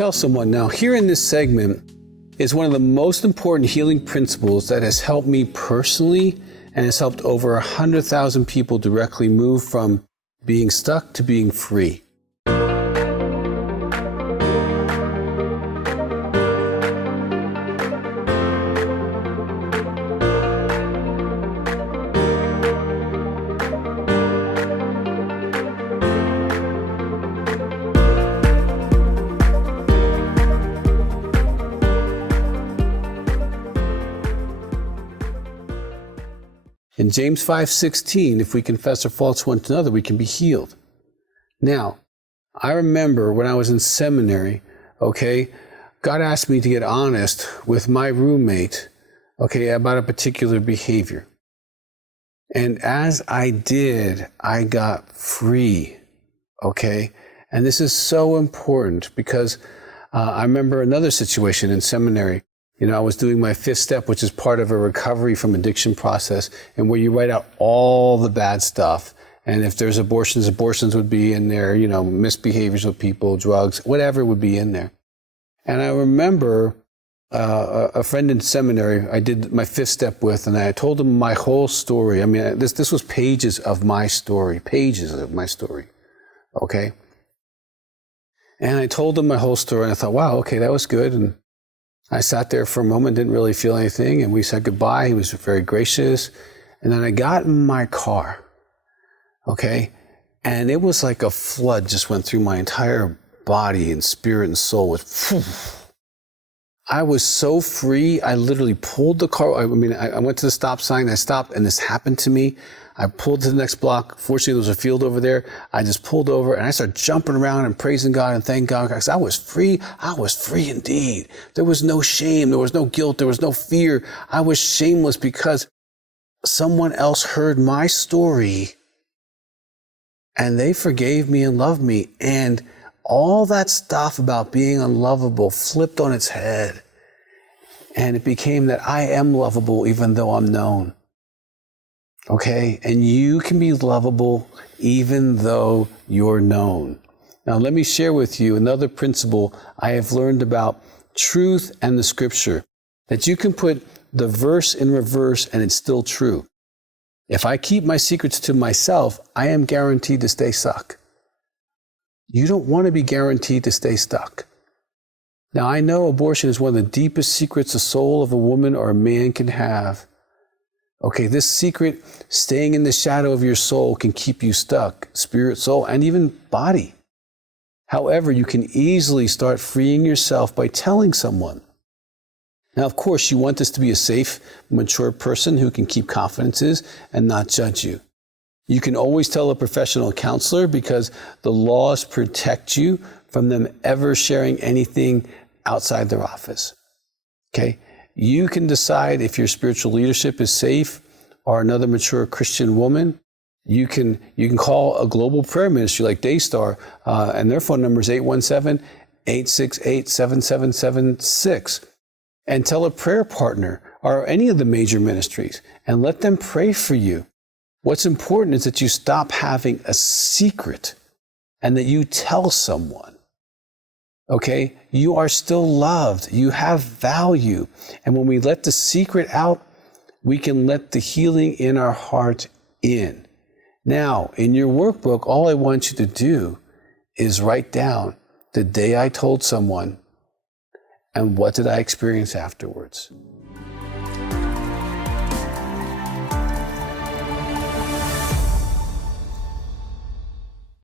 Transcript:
tell someone now, here in this segment is one of the most important healing principles that has helped me personally and has helped over 100,000 people directly move from being stuck to being free. In James 5:16, if we confess our faults one to another, we can be healed. Now, I remember when I was in seminary, God asked me to get honest with my roommate, about a particular behavior. And as I did, I got free, And this is so important because I remember another situation in seminary. I was doing my 5th step, which is part of a recovery from addiction process, and where you write out all the bad stuff. And if there's abortions would be in there, misbehaviors with people, drugs, whatever would be in there. And I remember a friend in seminary I did my 5th step with, and I told him my whole story. I mean, this was pages of my story. And I told him my whole story, and I thought, wow, that was good. And I sat there for a moment, didn't really feel anything, and we said goodbye. He was very gracious. And then I got in my car, and it was like a flood just went through my entire body and spirit and soul. I was so free, I literally pulled the car. I went to the stop sign, I stopped, and this happened to me. I pulled to the next block. Fortunately, there was a field over there. I just pulled over and I started jumping around and praising God and thanking God because I was free. I was free indeed. There was no shame. There was no guilt. There was no fear. I was shameless because someone else heard my story and they forgave me and loved me. And all that stuff about being unlovable flipped on its head. And it became that I am lovable even though I'm known. And you can be lovable even though you're known. Now, let me share with you another principle I have learned about truth and the scripture, that you can put the verse in reverse and it's still true. If I keep my secrets to myself, I am guaranteed to stay stuck. You don't want to be guaranteed to stay stuck. Now, I know abortion is one of the deepest secrets the soul of a woman or a man can have. This secret, staying in the shadow of your soul, can keep you stuck, spirit, soul, and even body. However, you can easily start freeing yourself by telling someone. Now, of course, you want this to be a safe, mature person who can keep confidences and not judge you. You can always tell a professional counselor because the laws protect you from them ever sharing anything outside their office. You can decide if your spiritual leadership is safe or another mature Christian woman. You can call a global prayer ministry like Daystar, and their phone number is 817-868-7776. And tell a prayer partner or any of the major ministries and let them pray for you. What's important is that you stop having a secret and that you tell someone. You are still loved. You have value. And when we let the secret out, we can let the healing in our heart in. Now, in your workbook, all I want you to do is write down the day I told someone and what did I experience afterwards.